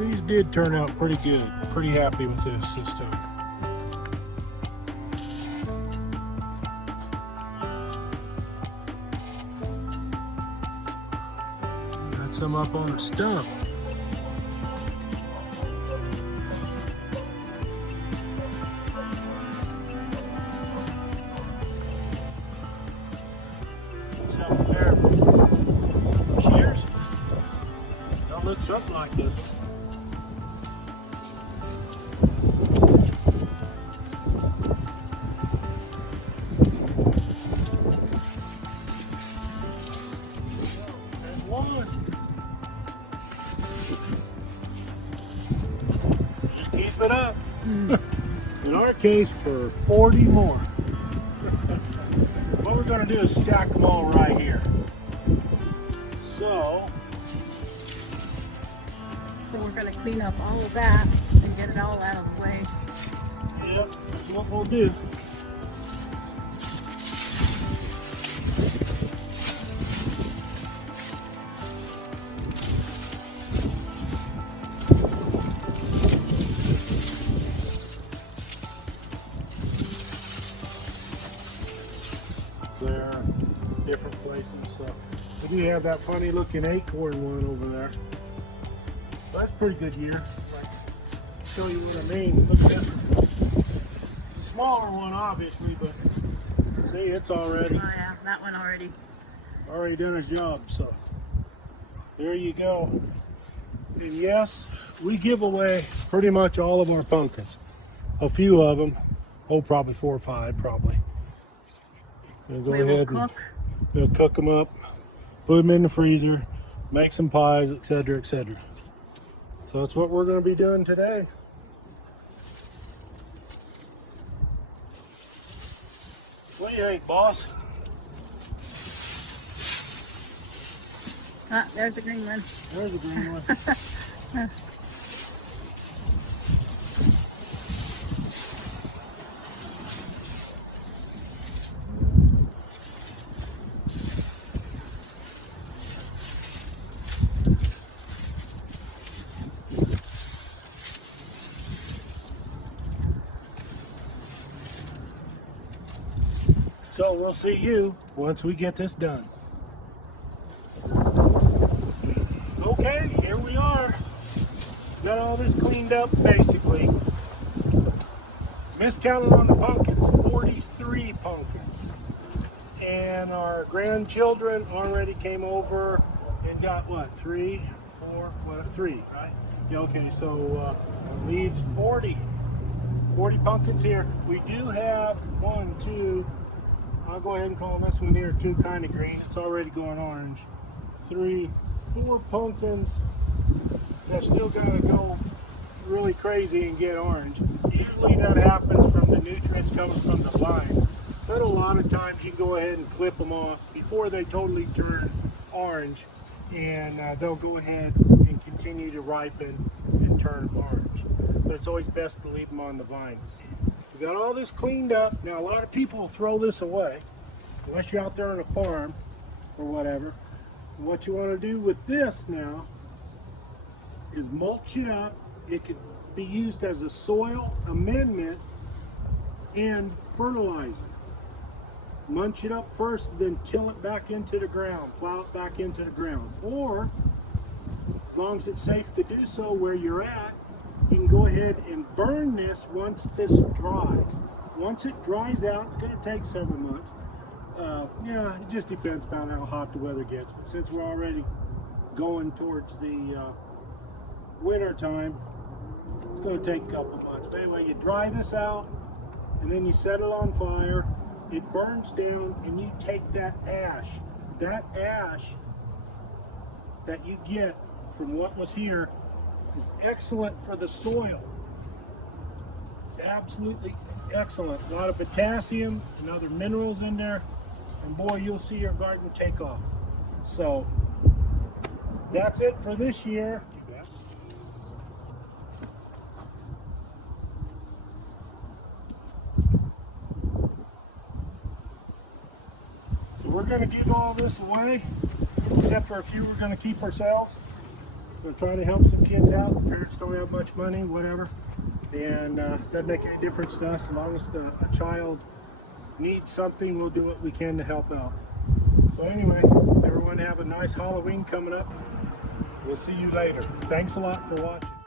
these did turn out pretty good. Pretty happy with this time. Got some up on the stump. Some there. Shears? They'll look something like this. Just keep it up. In our case, for 40 more. What we're going to do is stack them all right here. So we're going to clean up all of that and get it all out of the way. yep, that's what we'll do. There, different places. So we do have that funny looking acorn one over there. So that's a pretty good year. Show you what I mean. Look at this. The smaller one, obviously, but see, it's already Oh yeah, that one already. done its job. So there you go. And yes, we give away pretty much all of our pumpkins. A few of them. Oh, probably 4 or 5, probably. We'll go ahead and we'll cook them up, put them in the freezer, make some pies, etc., etc. So that's what we're going to be doing today. What do you think, boss? Ah, there's the green one. There's a green one. So we'll see you once we get this done. Okay, here we are. Got all this cleaned up basically. Miscounted on the pumpkins, 43 pumpkins. And our grandchildren already came over and got what, 3, 4, what, 3, right? Yeah, okay, so leaves 40 pumpkins here. We do have 1, 2, I'll go ahead and call this one here 2 kind of green. It's already going orange. 3, 4 pumpkins that still gotta go really crazy and get orange. Usually that happens from the nutrients coming from the vine, but a lot of times you can go ahead and clip them off before they totally turn orange, and they'll go ahead and continue to ripen and turn orange. But it's always best to leave them on the vine. We got all this cleaned up. Now a lot of people will throw this away unless you're out there on a farm or whatever. What you want to do with this now is mulch it up. It could be used as a soil amendment and fertilizer. Munch it up first, then till it back into the ground, plow it back into the ground. Or, as long as it's safe to do so where you're at, you can go ahead and burn this once this dries. Once it dries out, it's going to take several months. Yeah, it just depends about how hot the weather gets. But since we're already going towards the winter time, it's going to take a couple months. But anyway, you dry this out, and then you set it on fire. It burns down, and you take that ash. That ash that you get from what was here is excellent for the soil. It's absolutely excellent. A lot of potassium and other minerals in there. And boy, you'll see your garden take off. So that's it for this year. So we're going to give all this away, except for a few we're going to keep ourselves. We're trying to help some kids out. Parents don't have much money, whatever. And doesn't make any difference to us. As long as a child needs something, we'll do what we can to help out. So anyway, everyone have a nice Halloween coming up. We'll see you later. Thanks a lot for watching.